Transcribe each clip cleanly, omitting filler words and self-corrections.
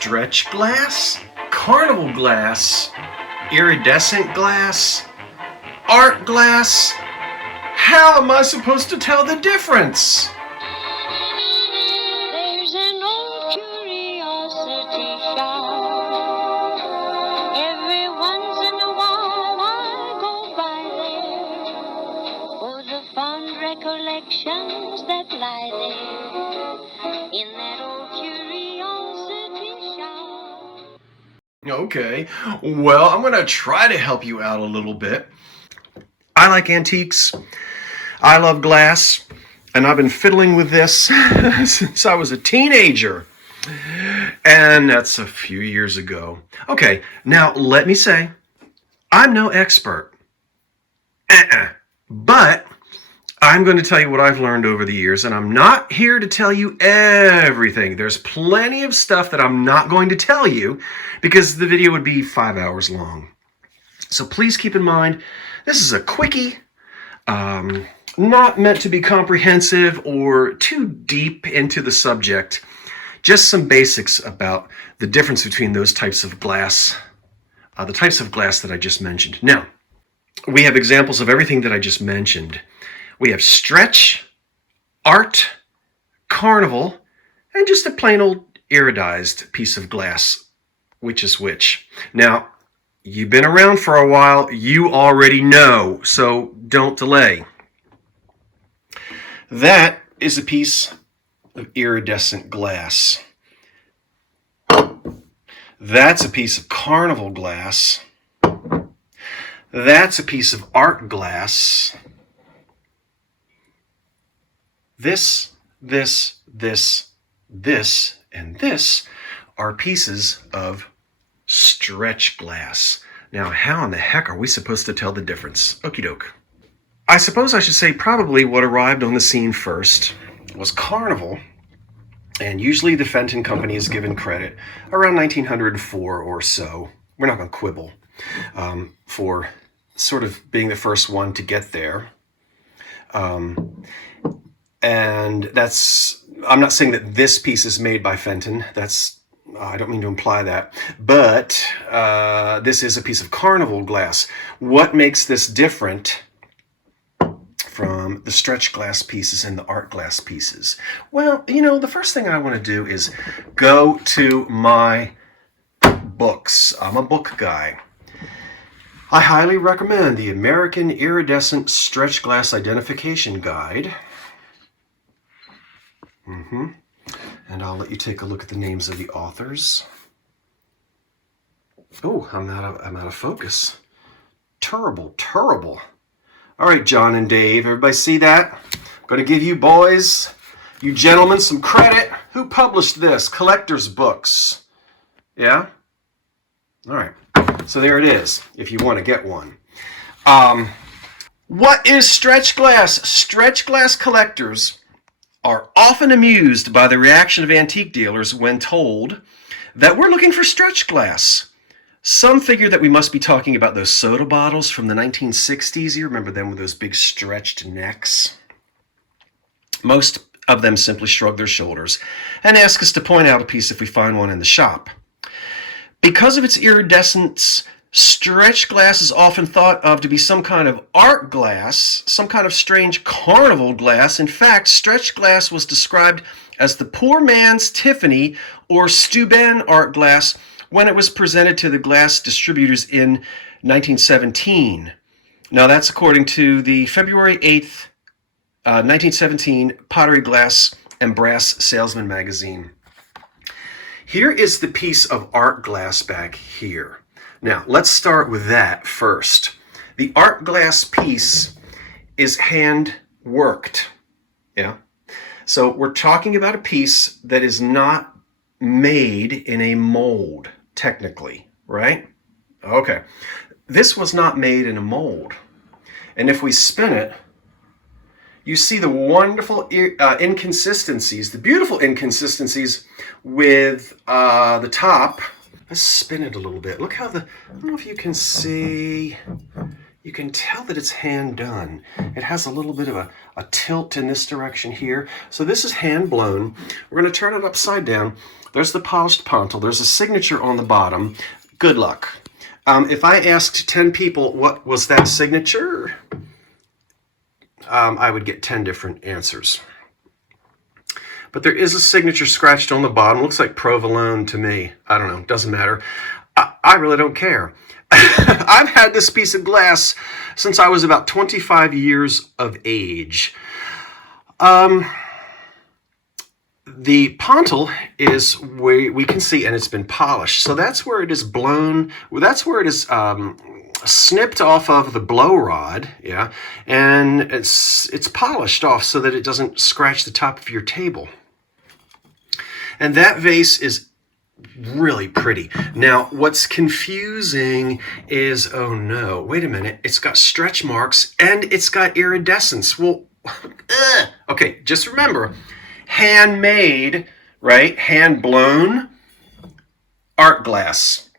Stretch glass? Carnival glass? Iridescent glass? Art glass? How am I supposed to tell the difference? There's an old curiosity shop. Every once in a while I go by there for the fond recollections that lie there in that old curiosity shop. Okay, well, I'm going to try to help you out a little bit. I like antiques. I love glass. And I've been fiddling with this since I was a teenager. And that's a few years ago. Okay, now let me say, I'm no expert. But I'm going to tell you what I've learned over the years, and I'm not here to tell you everything. There's plenty of stuff that I'm not going to tell you because the video would be 5 hours long. So please keep in mind, this is a quickie, not meant to be comprehensive or too deep into the subject. Just some basics about the difference between those types of glass, the types of glass that I just mentioned. Now, we have examples of everything that I just mentioned. We have stretch, art, carnival, and just a plain old iridized piece of glass, which is which. Now, you've been around for a while, you already know, so don't delay. That is a piece of iridescent glass. That's a piece of carnival glass. That's a piece of art glass. This, and this are pieces of stretch glass. Now, how in the heck are we supposed to tell the difference? Okie doke. I suppose I should say probably what arrived on the scene first was Carnival, and usually the Fenton Company is given credit around 1904 or so. We're not going to quibble for sort of being the first one to get there. And that's, I'm not saying that this piece is made by Fenton. That's, I don't mean to imply that, but this is a piece of carnival glass. What makes this different from the stretch glass pieces and the art glass pieces? Well, you know, the first thing I want to do is go to my books. I'm a book guy. I highly recommend the American Iridescent Stretch Glass Identification Guide. And I'll let you take a look at the names of the authors. Oh, I'm out of focus. Terrible. All right, John and Dave, everybody see that? I'm going to give you boys, you gentlemen, some credit. Who published this? Collector's Books. Yeah? All right. So there it is, if you want to get one. What is stretch glass? Stretch glass collectors are often amused by the reaction of antique dealers when told that we're looking for stretch glass. Some figure that we must be talking about those soda bottles from the 1960s. You remember them with those big stretched necks? Most of them simply shrug their shoulders and ask us to point out a piece if we find one in the shop. Because of its iridescence, stretch glass is often thought of to be some kind of art glass, some kind of strange carnival glass. In fact, stretch glass was described as the poor man's Tiffany or Steuben art glass when it was presented to the glass distributors in 1917. Now that's according to the February 8th, 1917 Pottery Glass and Brass Salesman magazine. Here is the piece of art glass back here. Now, let's start with that first. The art glass piece is hand worked. Yeah. So we're talking about a piece that is not made in a mold, technically, right? Okay. This was not made in a mold. And if we spin it, you see the wonderful inconsistencies, the beautiful inconsistencies with the top. Let's spin it a little bit. Look how I don't know if you can see. you can tell that it's hand done. It has a little bit of a tilt in this direction here. So this is hand blown. We're going to turn it upside down. There's the polished pontil. There's a signature on the bottom. Good luck. If I asked 10 people what was that signature, I would get 10 different answers. But there is a signature scratched on the bottom. Looks like provolone to me. I don't know. Doesn't matter. I really don't care. I've had this piece of glass since I was about 25 years of age. The pontil is where we can see, and it's been polished. So that's where it is blown. That's where it is snipped off of the blow rod, yeah, and it's polished off so that it doesn't scratch the top of your table. And that vase is really pretty. Now, what's confusing is, oh no, wait a minute, it's got stretch marks and it's got iridescence. Well, okay, just remember, handmade, right? Hand blown art glass.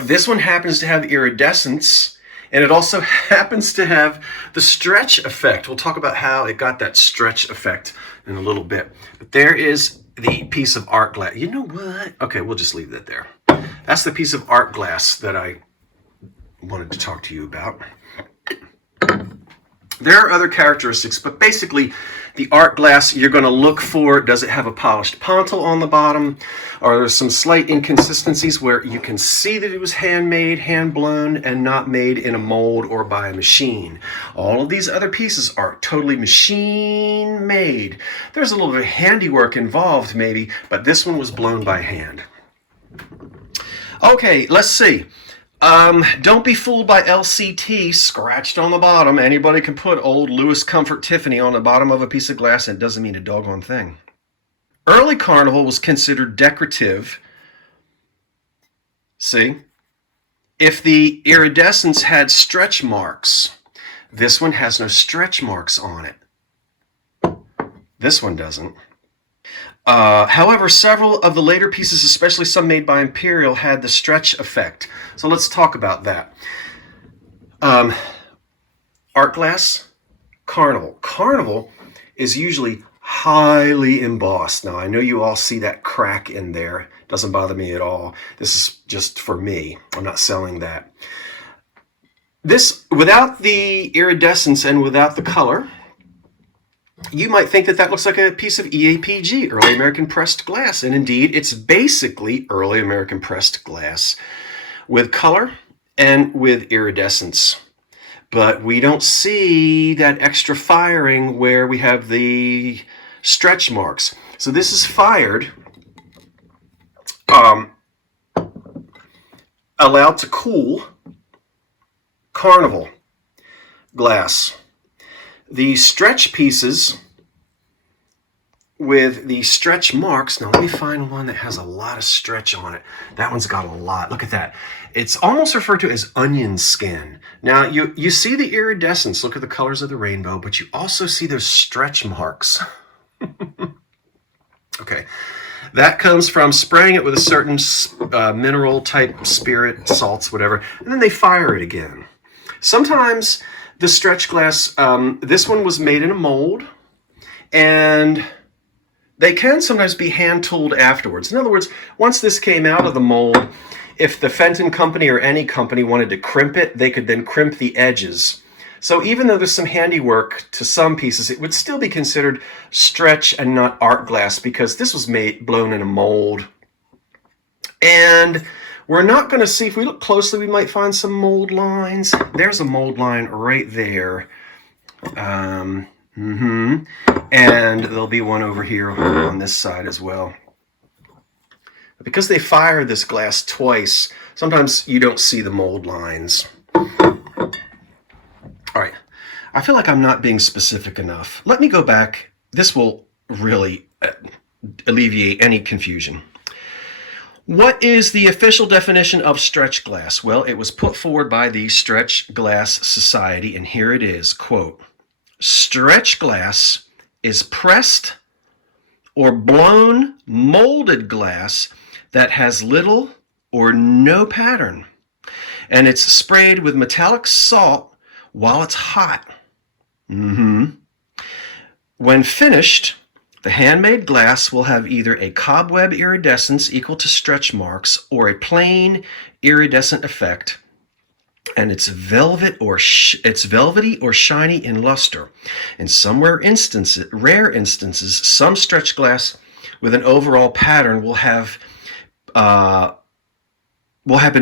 This one happens to have iridescence, and it also happens to have the stretch effect. We'll talk about how it got that stretch effect in a little bit. But there is the piece of art glass. You know what? Okay, we'll just leave that there. That's the piece of art glass that I wanted to talk to you about. There are other characteristics, but basically the art glass you're going to look for, does it have a polished pontil on the bottom? Are there some slight inconsistencies where you can see that it was handmade, hand blown, and not made in a mold or by a machine? All of these other pieces are totally machine made. There's a little bit of handiwork involved maybe, but this one was blown by hand. Okay, let's see. Don't be fooled by LCT scratched on the bottom. Anybody can put old Louis Comfort Tiffany on the bottom of a piece of glass, and it doesn't mean a doggone thing. Early Carnival was considered decorative. See? If the iridescence had stretch marks, this one has no stretch marks on it. This one doesn't. However, several of the later pieces, especially some made by Imperial, had the stretch effect. So let's talk about that. Art glass, Carnival. Carnival is usually highly embossed. Now, I know you all see that crack in there. Doesn't bother me at all. This is just for me. I'm not selling that. This, without the iridescence and without the color, you might think that that looks like a piece of EAPG, Early American Pressed Glass. And indeed, it's basically Early American Pressed Glass with color and with iridescence. But we don't see that extra firing where we have the stretch marks. So this is fired, allowed to cool, Carnival glass. The stretch pieces with the stretch marks. Now let me find one that has a lot of stretch on it. That one's got a lot. Look at that. It's almost referred to as onion skin. Now you see the iridescence. Look at the colors of the rainbow, but you also see those stretch marks. Okay. That comes from spraying it with a certain mineral type spirit, salts, whatever, and then they fire it again. Sometimes the stretch glass, this one was made in a mold, and they can sometimes be hand tooled afterwards. In other words, once this came out of the mold, if the Fenton company or any company wanted to crimp it, they could then crimp the edges. So even though there's some handiwork to some pieces, it would still be considered stretch and not art glass because this was blown in a mold. And we're not going to see, if we look closely, we might find some mold lines. There's a mold line right there. And there'll be one over here on this side as well. But because they fire this glass twice, sometimes you don't see the mold lines. All right, I feel like I'm not being specific enough. Let me go back. This will really alleviate any confusion. What is the official definition of stretch glass? Well, it was put forward by the Stretch Glass Society, and here it is, quote, "Stretch glass is pressed or blown molded glass that has little or no pattern and it's sprayed with metallic salt while it's hot. When finished, the handmade glass will have either a cobweb iridescence equal to stretch marks or a plain iridescent effect, and it's velvety or shiny in luster. In some rare instances, some stretch glass with an overall pattern will have been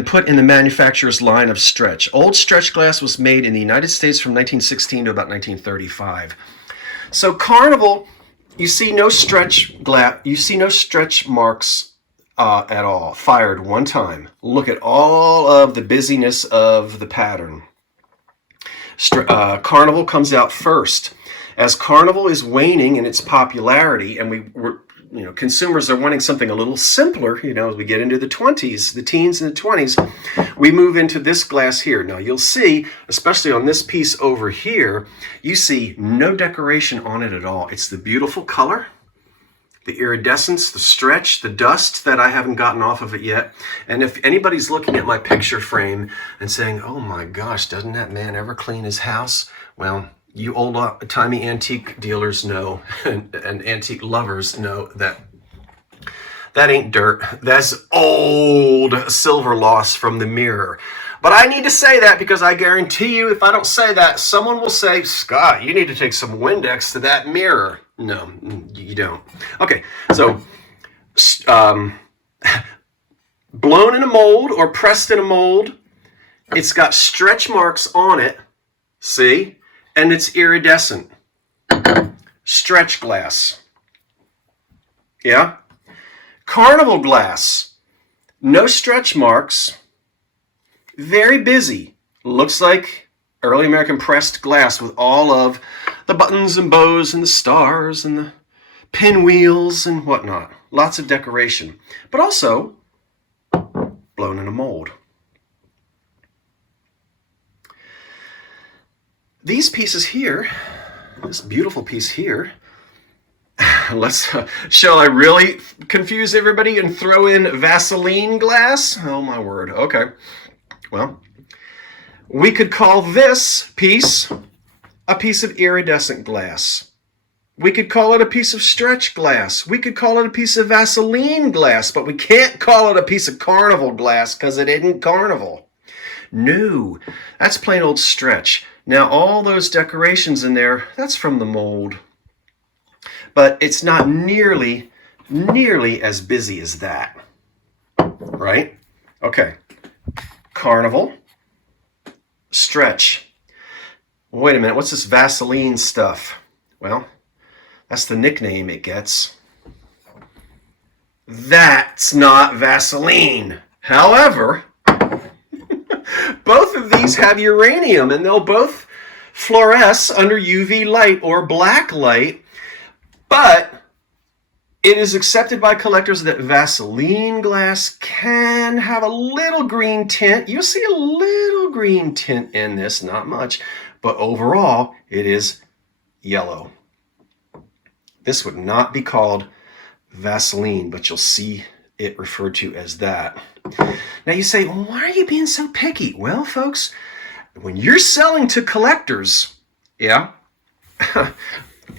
put in the manufacturer's line of stretch. Old stretch glass was made in the United States from 1916 to about 1935. So Carnival, you see no stretch marks at all. Fired one time. Look at all of the busyness of the pattern. Carnival comes out first. As Carnival is waning in its popularity, and consumers are wanting something a little simpler, as we get into the 20s, the teens and the 20s, we move into this glass here. Now you'll see, especially on this piece over here, you see no decoration on it at all. It's the beautiful color, the iridescence, the stretch, the dust that I haven't gotten off of it yet. And if anybody's looking at my picture frame and saying, oh my gosh, doesn't that man ever clean his house? Well, you old-timey antique dealers know, and antique lovers know that ain't dirt. That's old silver loss from the mirror. But I need to say that because I guarantee you, if I don't say that, someone will say, Scott, you need to take some Windex to that mirror. No, you don't. Okay, so blown in a mold or pressed in a mold, it's got stretch marks on it, see? And it's iridescent. Stretch glass. Yeah? Carnival glass. No stretch marks. Very busy. Looks like early American pressed glass with all of the buttons and bows and the stars and the pinwheels and whatnot. Lots of decoration. But also blown in a mold. These pieces here, this beautiful piece here, shall I really confuse everybody and throw in Vaseline glass? Oh my word, okay. Well, we could call this piece a piece of iridescent glass. We could call it a piece of stretch glass. We could call it a piece of Vaseline glass, but we can't call it a piece of Carnival glass because it isn't Carnival. No, that's plain old stretch. Now, all those decorations in there, that's from the mold. But it's not nearly as busy as that. Right? Okay. Carnival. Stretch. Wait a minute, what's this Vaseline stuff? Well, that's the nickname it gets. That's not Vaseline. However, both of these have uranium, and they'll both fluoresce under UV light or black light, but it is accepted by collectors that Vaseline glass can have a little green tint. You'll see a little green tint in this, not much, but overall it is yellow. This would not be called Vaseline, but you'll see it referred to as that. Now you say, well, why are you being so picky? Well, folks, when you're selling to collectors, yeah,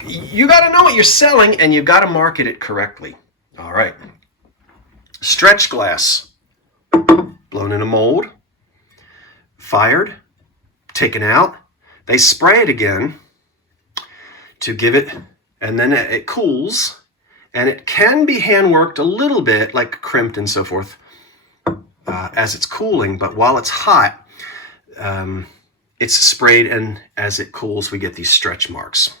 you got to know what you're selling and you got to market it correctly. All right. Stretch glass, blown in a mold, fired, taken out. They spray it again to give it, and then it cools, and it can be hand worked a little bit, like crimped and so forth, as it's cooling, but while it's hot, it's sprayed, and as it cools, we get these stretch marks.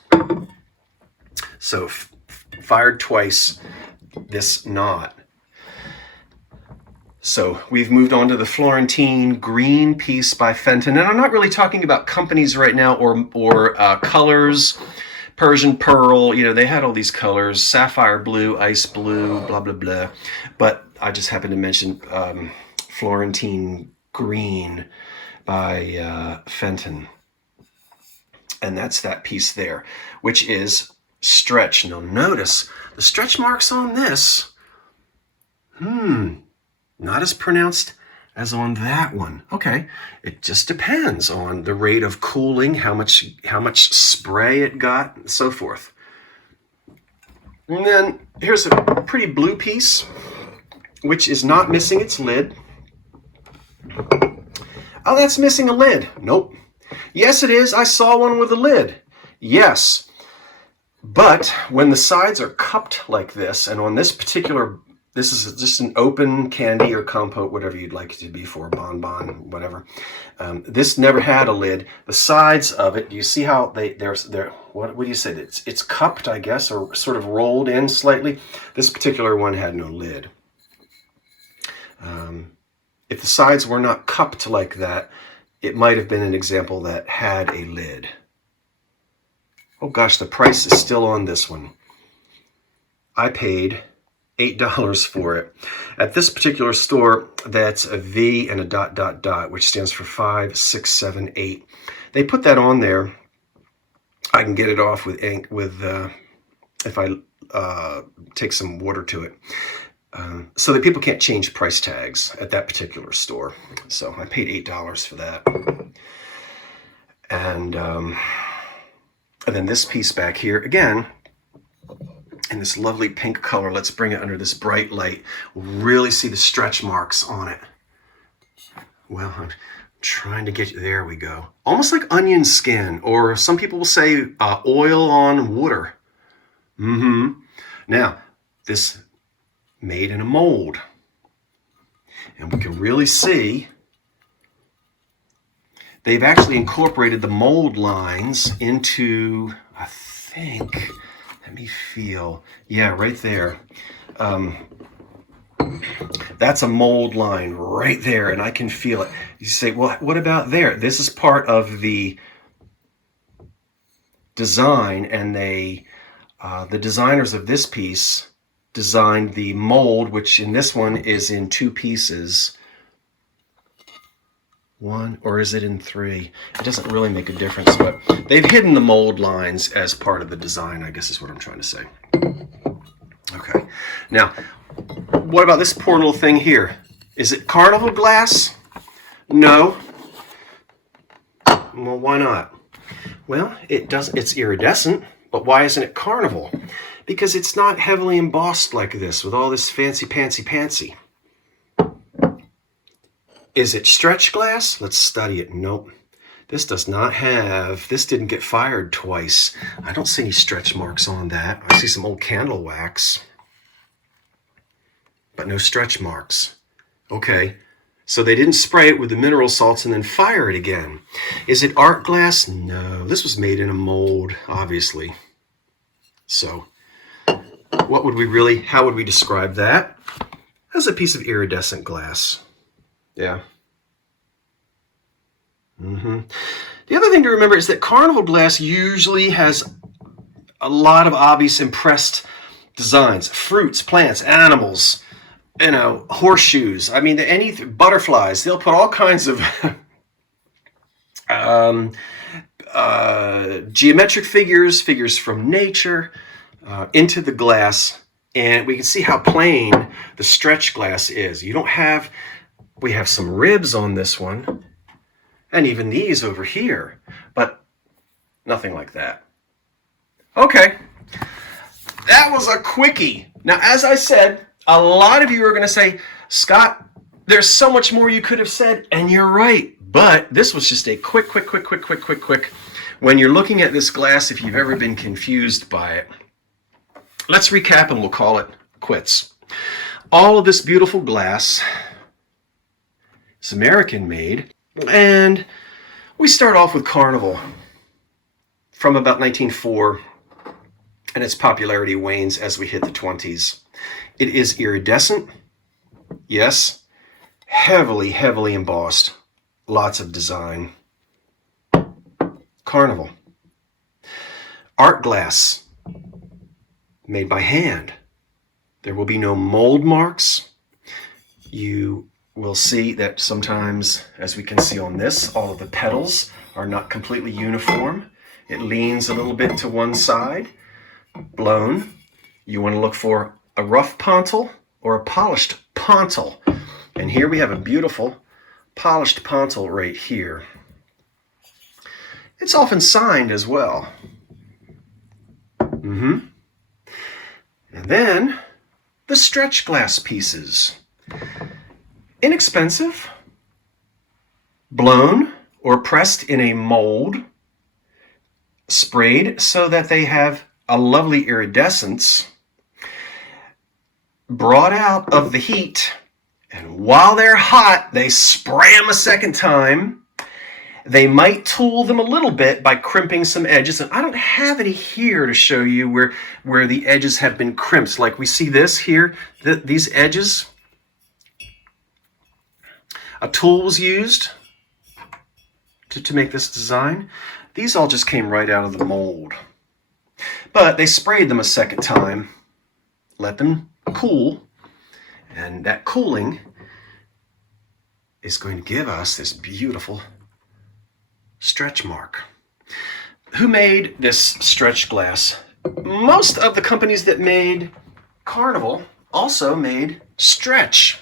So fired twice, this not. So we've moved on to the Florentine green piece by Fenton, and I'm not really talking about companies right now or colors. Persian pearl, they had all these colors, sapphire blue, ice blue, blah, blah, blah. But I just happened to mention Florentine green by Fenton. And that's that piece there, which is stretch. Now notice the stretch marks on this, not as pronounced as on that one. Okay, it just depends on the rate of cooling, how much spray it got, and so forth. And then here's a pretty blue piece, which is not missing its lid. Oh, that's missing a lid. Nope. Yes, it is. I saw one with a lid. Yes. But when the sides are cupped like this, and on this particular, this is just an open candy or compote, whatever you'd like it to be for, bonbon, whatever. This never had a lid. The sides of it, do you see how they're what do you say? It's cupped, I guess, or sort of rolled in slightly. This particular one had no lid. If the sides were not cupped like that, it might have been an example that had a lid. Oh gosh, the price is still on this one. I paid $8 for it. At this particular store, that's a V and a ... which stands for 5, 6, 7, 8. They put that on there. I can get it off with ink if I take some water to it. So that people can't change price tags at that particular store. So I paid $8 for that. And then this piece back here, again, in this lovely pink color. Let's bring it under this bright light. Really see the stretch marks on it. Well, I'm trying to get you, there we go. Almost like onion skin, or some people will say oil on water. Now, this made in a mold. And we can really see they've actually incorporated the mold lines into, I think, let me feel, yeah, right there. That's a mold line right there, and I can feel it. You say, well, what about there? This is part of the design, and the designers of this piece designed the mold, which in this one is in 2 pieces. 1, or is it in 3? It doesn't really make a difference, but they've hidden the mold lines as part of the design, I guess is what I'm trying to say. Okay, now, what about this poor little thing here? Is it Carnival glass? No. Well, why not? Well, it's iridescent, but why isn't it Carnival? Because it's not heavily embossed like this with all this fancy. Is it stretch glass? Let's study it. Nope. This didn't get fired twice. I don't see any stretch marks on that. I see some old candle wax, but no stretch marks. Okay, so they didn't spray it with the mineral salts and then fire it again. Is it art glass? No, this was made in a mold, obviously. So, how would we describe that? As a piece of iridescent glass. Yeah. The other thing to remember is that Carnival glass usually has a lot of obvious impressed designs. Fruits, plants, animals, horseshoes. I mean, butterflies. They'll put all kinds of geometric figures from nature into the glass. And we can see how plain the stretch glass is. We have some ribs on this one, and even these over here, but nothing like that. Okay, that was a quickie. Now, as I said, a lot of you are going to say, Scott, there's so much more you could have said, and you're right, but this was just a quick. When you're looking at this glass, if you've ever been confused by it, let's recap and we'll call it quits. All of this beautiful glass is American made, and we start off with Carnival from about 1904, and its popularity wanes as we hit the 20s. It is iridescent, yes, heavily embossed, lots of design. Carnival. Art glass, made by hand. There will be no mold marks. You will see that sometimes, as we can see on this, all of the petals are not completely uniform. It leans a little bit to one side, blown. You want to look for a rough pontil or a polished pontil. And here we have a beautiful polished pontil right here. It's often signed as well. And then the stretch glass pieces. Inexpensive, blown or pressed in a mold, sprayed so that they have a lovely iridescence, brought out of the heat, and while they're hot, they spray them a second time. They might tool them a little bit by crimping some edges, and I don't have any here to show you where the edges have been crimped. Like we see this here, these edges. A tool was used to make this design. These all just came right out of the mold. But they sprayed them a second time, let them cool, and that cooling is going to give us this beautiful stretch mark. Who made this stretch glass? Most of the companies that made Carnival also made stretch.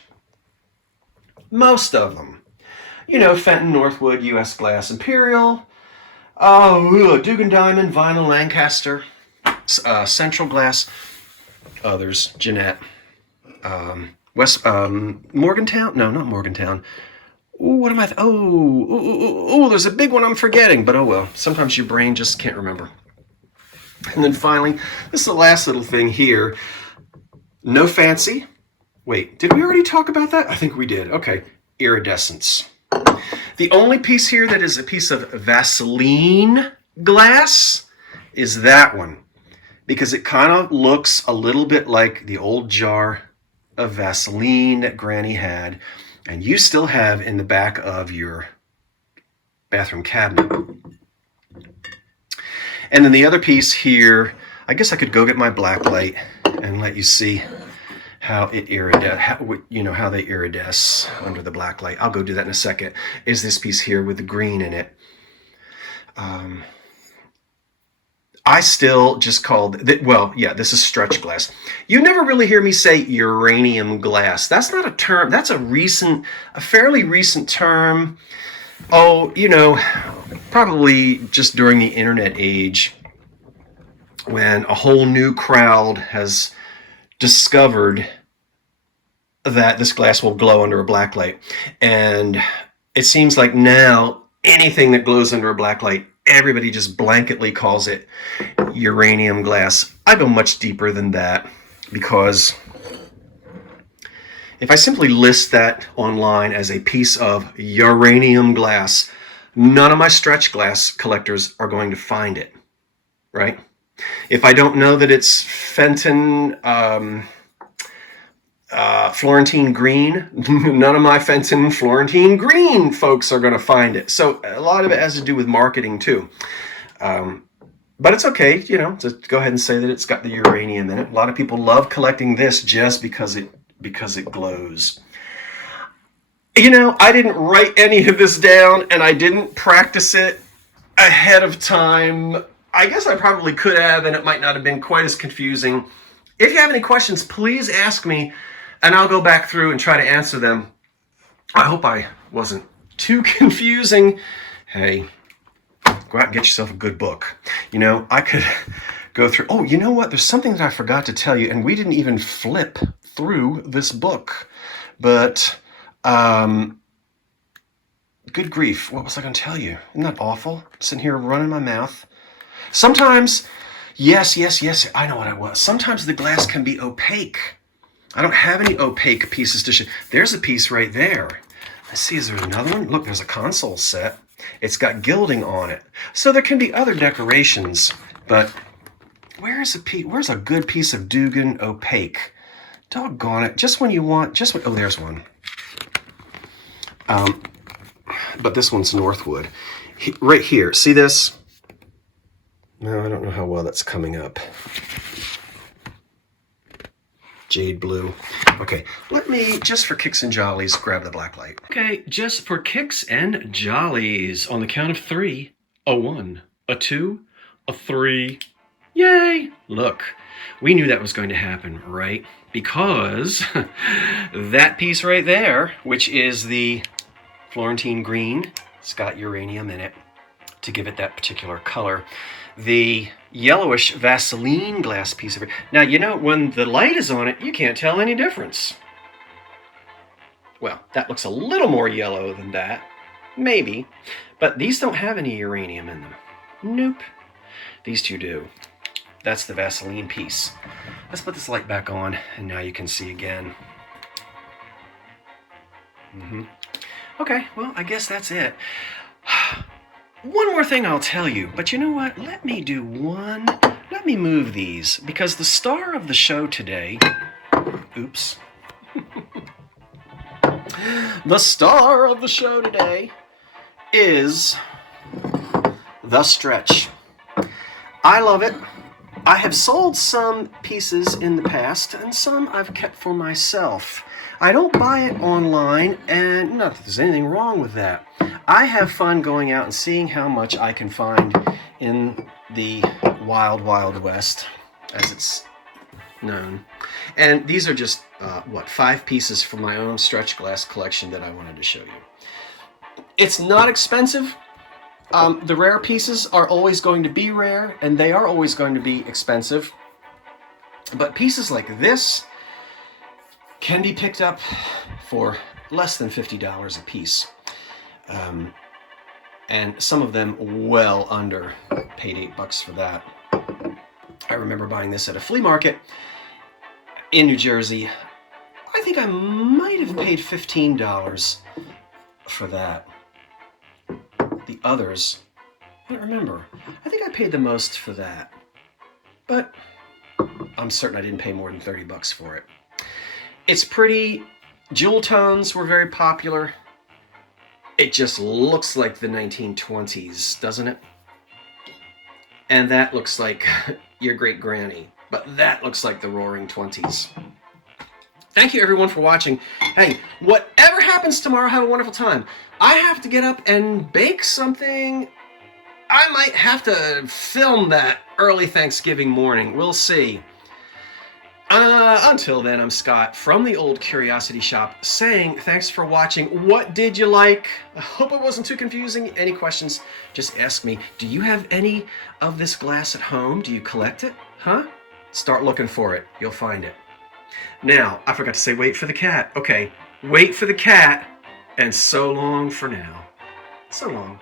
Most of them. You know, Fenton, Northwood, US Glass, Imperial, Dugan Diamond, Vinyl, Lancaster, Central Glass, others, Jeanette, Morgantown? No, not Morgantown. Ooh, what am I? There's a big one I'm forgetting, but oh well. Sometimes your brain just can't remember. And then finally, this is the last little thing here. No fancy. Wait, did we already talk about that? I think we did. Okay, iridescence. The only piece here that is a piece of Vaseline glass is that one, because it kind of looks a little bit like the old jar of Vaseline that Granny had, and you still have in the back of your bathroom cabinet. And then the other piece here, I guess I could go get my black light and let you see how it how they iridesce under the black light. I'll go do that in a second. Is this piece here with the green in it. I still just called this is stretch glass. You never really hear me say uranium glass. That's not a term. That's a fairly recent term. Oh, probably just during the internet age, when a whole new crowd has discovered that this glass will glow under a black light. And it seems like now anything that glows under a black light, everybody just blanketly calls it uranium glass. I go much deeper than that, because if I simply list that online as a piece of uranium glass, none of my stretch glass collectors are going to find it, right? If I don't know that it's Fenton Florentine green, none of my Fenton Florentine green folks are going to find it. So a lot of it has to do with marketing too. But it's okay, to go ahead and say that it's got the uranium in it. A lot of people love collecting this just because it glows. I didn't write any of this down, and I didn't practice it ahead of time. I guess I probably could have, and it might not have been quite as confusing. If you have any questions, please ask me, and I'll go back through and try to answer them. I hope I wasn't too confusing. Hey, go out and get yourself a good book. I could go through. Oh, you know what? There's something that I forgot to tell you, and we didn't even flip through this book. But, good grief. What was I going to tell you? Isn't that awful? I'm sitting here running my mouth. Sometimes, yes, I know what I was. Sometimes the glass can be opaque. I don't have any opaque pieces to show. There's a piece right there. Let's see, is there another one? Look, there's a console set. It's got gilding on it. So there can be other decorations, but where's a good piece of Dugan opaque? Doggone it. Just when you want, oh, there's one. But this one's Northwood. Right here, see this? No, I don't know how well that's coming up. Jade blue. Okay, let me, just for kicks and jollies, grab the black light. Okay, just for kicks and jollies, on the count of 3, a 1, a 2, a 3. Yay! Look, we knew that was going to happen, right? Because that piece right there, which is the Florentine green. It's got uranium in it to give it that particular color. The yellowish Vaseline glass piece of it. Now, you know, when the light is on it, you can't tell any difference. Well, that looks a little more yellow than that. Maybe. But these don't have any uranium in them. Nope. These two do. That's the Vaseline piece. Let's put this light back on, and now you can see again. Okay, well, I guess that's it. One more thing I'll tell you, but you know what? Let me move these, because the star of the show today, oops. The star of the show today is the stretch. I love it. I have sold some pieces in the past, and some I've kept for myself. I don't buy it online, and not that there's anything wrong with that. I have fun going out and seeing how much I can find in the wild, wild west, as it's known. And these are just, 5 pieces from my own stretch glass collection that I wanted to show you. It's not expensive. The rare pieces are always going to be rare, and they are always going to be expensive. But pieces like this can be picked up for less than $50 a piece. And some of them well under, paid $8 for that. I remember buying this at a flea market in New Jersey. I think I might have paid $15 for that. The others, I don't remember. I think I paid the most for that. But I'm certain I didn't pay more than $30 for it. It's pretty. Jewel tones were very popular. It just looks like the 1920s, doesn't it? And that looks like your great granny. But that looks like the roaring 20s. Thank you everyone for watching. Hey, whatever happens tomorrow, have a wonderful time. I have to get up and bake something. I might have to film that early Thanksgiving morning. We'll see. Until then, I'm Scott from the Old Curiosity Shop saying thanks for watching. What did you like? I hope it wasn't too confusing. Any questions, just ask me. Do you have any of this glass at home? Do you collect it? Huh? Start looking for it. You'll find it. Now, I forgot to say wait for the cat. Okay, wait for the cat, and so long for now. So long.